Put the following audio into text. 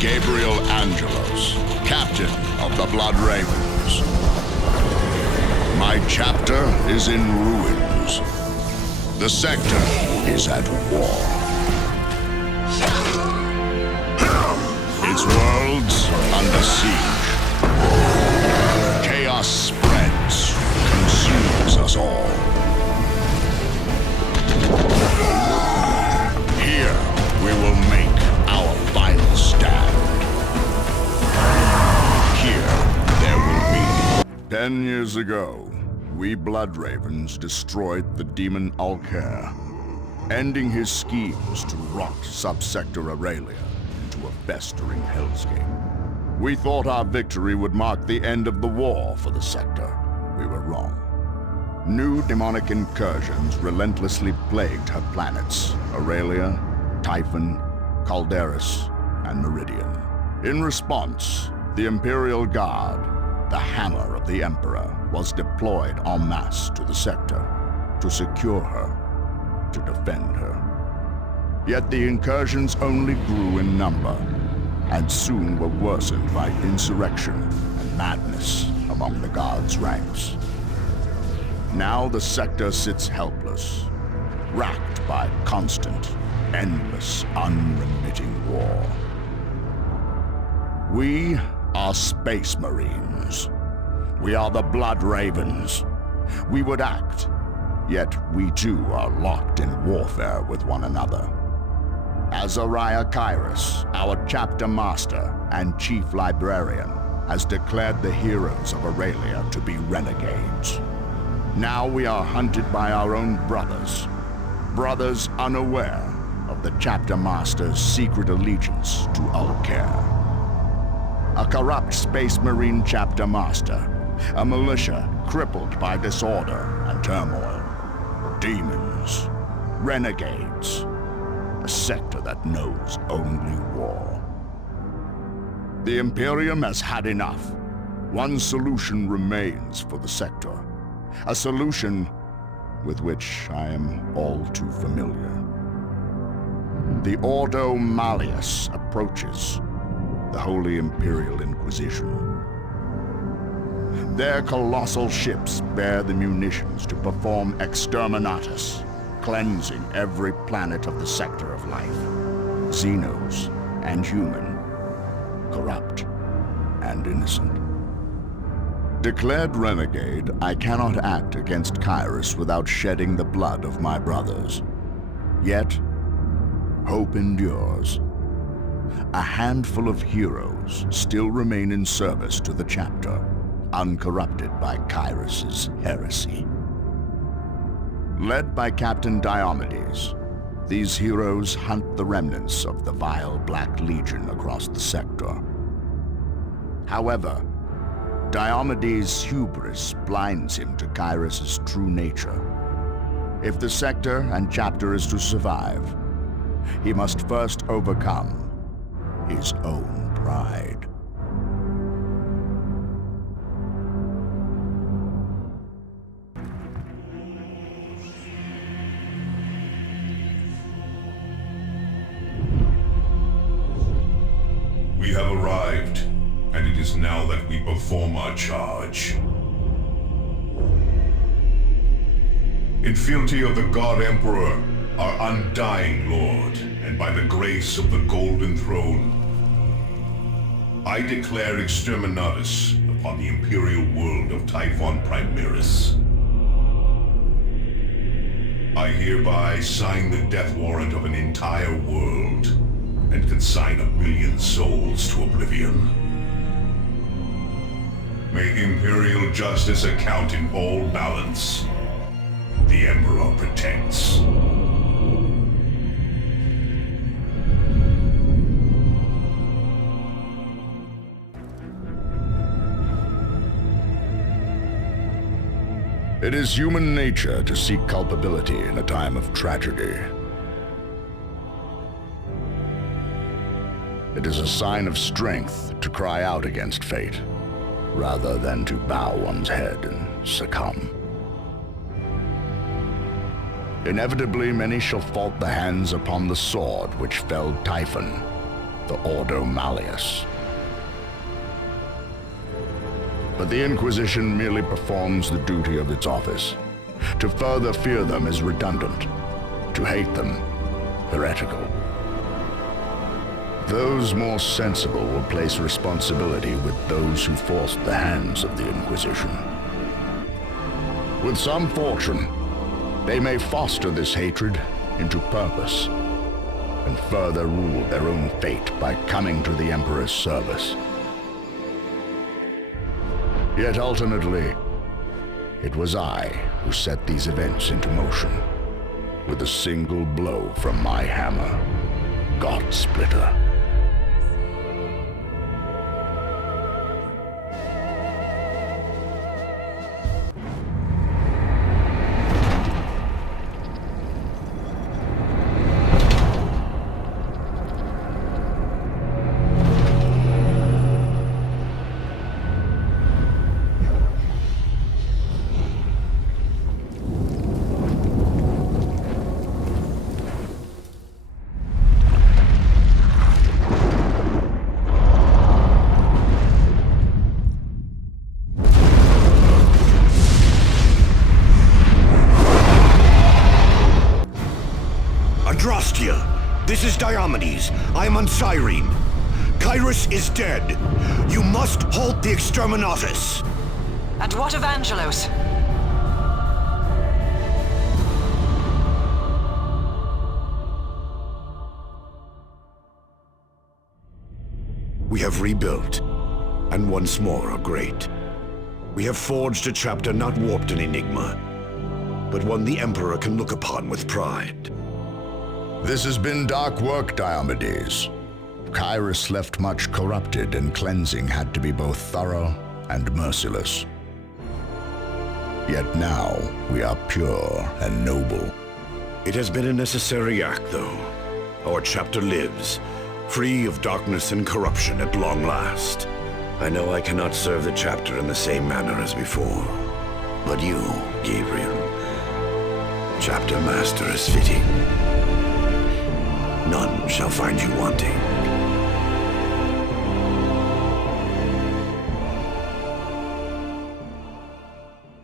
Gabriel Angelos, captain of the Blood Ravens. My chapter is in ruins. The sector is at war. Its worlds under siege. Chaos spreads, consumes us all. Here, we will make our final stand. Here, there will be. 10 years ago, we Blood Ravens destroyed the demon Alcair, ending his schemes to rot Subsector Aurelia into a festering hellscape. We thought our victory would mark the end of the war for the sector. We were wrong. New demonic incursions relentlessly plagued her planets, Aurelia, Typhon, Calderis, and Meridian. In response, the Imperial Guard, the Hammer of the Emperor, was deployed en masse to the sector to secure her, to defend her. Yet the incursions only grew in number, and soon were worsened by insurrection and madness among the Guard's ranks. Now the sector sits helpless, racked by constant, endless, unremitting war. We are Space Marines. We are the Blood Ravens. We would act, yet we too are locked in warfare with one another. Azariah Kairos, our chapter master and chief librarian, has declared the heroes of Aurelia to be renegades. Now we are hunted by our own brothers, brothers unaware of the chapter master's secret allegiance to Alcair. A corrupt Space Marine chapter master, a militia crippled by disorder and turmoil, demons, renegades, a sector that knows only war. The Imperium has had enough. One solution remains for the sector. A solution with which I am all too familiar. The Ordo Malleus approaches, the Holy Imperial Inquisition. Their colossal ships bear the munitions to perform exterminatus, cleansing every planet of the sector of life, Xenos and human, corrupt and innocent. Declared renegade, I cannot act against Kairos without shedding the blood of my brothers. Yet, hope endures. A handful of heroes still remain in service to the chapter, uncorrupted by Kairos' heresy. Led by Captain Diomedes, these heroes hunt the remnants of the vile Black Legion across the sector. However, Diomedes' hubris blinds him to Kairos' true nature. If the sector and chapter is to survive, he must first overcome his own pride. We have arrived, and it is now that we perform our charge. In fealty of the God Emperor, our undying Lord, and by the grace of the Golden Throne, I declare exterminatus upon the Imperial world of Typhon Primaris. I hereby sign the death warrant of an entire world, and consign 1 million souls to oblivion. May Imperial justice account in all balance. The Emperor protects. It is human nature to seek culpability in a time of tragedy. It is a sign of strength to cry out against fate, rather than to bow one's head and succumb. Inevitably, many shall fault the hands upon the sword which felled Typhon, the Ordo Malleus. But the Inquisition merely performs the duty of its office. To further fear them is redundant. To hate them, heretical. Those more sensible will place responsibility with those who forced the hands of the Inquisition. With some fortune, they may foster this hatred into purpose and further rule their own fate by coming to the Emperor's service. Yet ultimately, it was I who set these events into motion with a single blow from my hammer, God Splitter. This is Diomedes. I am on Cyrene. Kyrus is dead. You must halt the Exterminatus. And what of Angelos? We have rebuilt, and once more are great. We have forged a chapter not warped in enigma, but one the Emperor can look upon with pride. This has been dark work, Diomedes. Kyrus left much corrupted, and cleansing had to be both thorough and merciless. Yet now, we are pure and noble. It has been a necessary act, though. Our chapter lives, free of darkness and corruption at long last. I know I cannot serve the chapter in the same manner as before. But you, Gabriel, chapter master is fitting. None shall find you wanting.